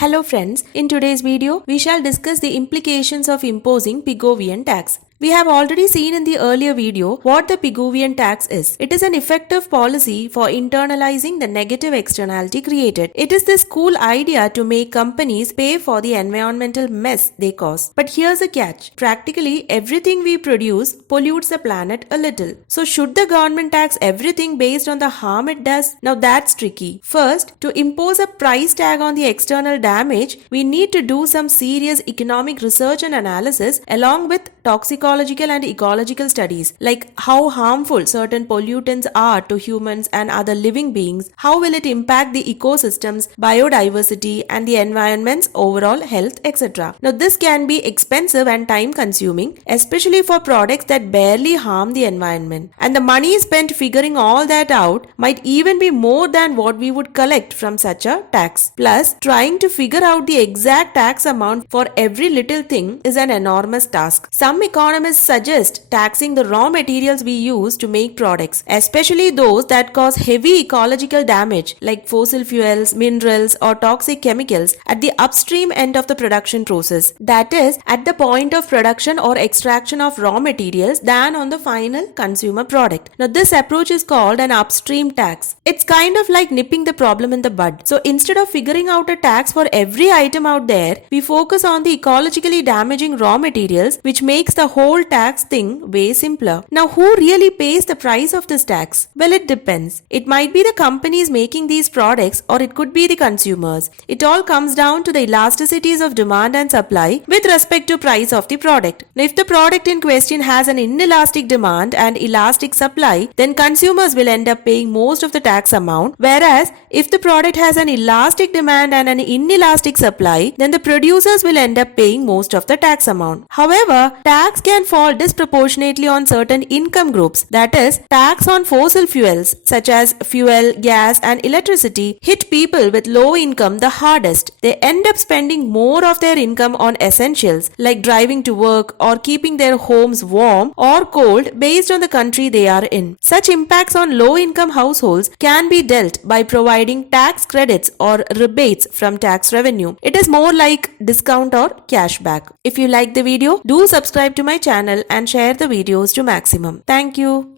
Hello friends, in today's video, we shall discuss the implications of imposing Pigovian tax. We have already seen in the earlier video what the Pigovian tax is. It is an effective policy for internalizing the negative externality created. It is this cool idea to make companies pay for the environmental mess they cause. But here's a catch. Practically everything we produce pollutes the planet a little. So should the government tax everything based on the harm it does? Now that's tricky. First, to impose a price tag on the external damage, we need to do some serious economic research and analysis along with toxicological and ecological studies, like how harmful certain pollutants are to humans and other living beings, how will it impact the ecosystems, biodiversity and the environment's overall health, etc. Now this can be expensive and time consuming, especially for products that barely harm the environment. And the money spent figuring all that out might even be more than what we would collect from such a tax. Plus, trying to figure out the exact tax amount for every little thing is an enormous task. Some economists suggest taxing the raw materials we use to make products, especially those that cause heavy ecological damage like fossil fuels, minerals or toxic chemicals at the upstream end of the production process, that is, at the point of production or extraction of raw materials than on the final consumer product. Now this approach is called an upstream tax. It's kind of like nipping the problem in the bud. So instead of figuring out a tax for every item out there, we focus on the ecologically damaging raw materials, which makes the whole tax thing way simpler. Now who really pays the price of this tax? Well, it depends. It might be the companies making these products or it could be the consumers. It all comes down to the elasticities of demand and supply with respect to price of the product. Now if the product in question has an inelastic demand and elastic supply, then consumers will end up paying most of the tax amount, whereas if the product has an elastic demand and an inelastic supply, then the producers will end up paying most of the tax amount. However, tax can fall disproportionately on certain income groups. That is, tax on fossil fuels such as fuel, gas and electricity hit people with low income the hardest. They end up spending more of their income on essentials like driving to work or keeping their homes warm or cold based on the country they are in. Such impacts on low income households can be dealt by providing tax credits or rebates from tax revenue. It is more like discount or cashback. If you like the video, do subscribe to my channel and share the videos to maximum. Thank you.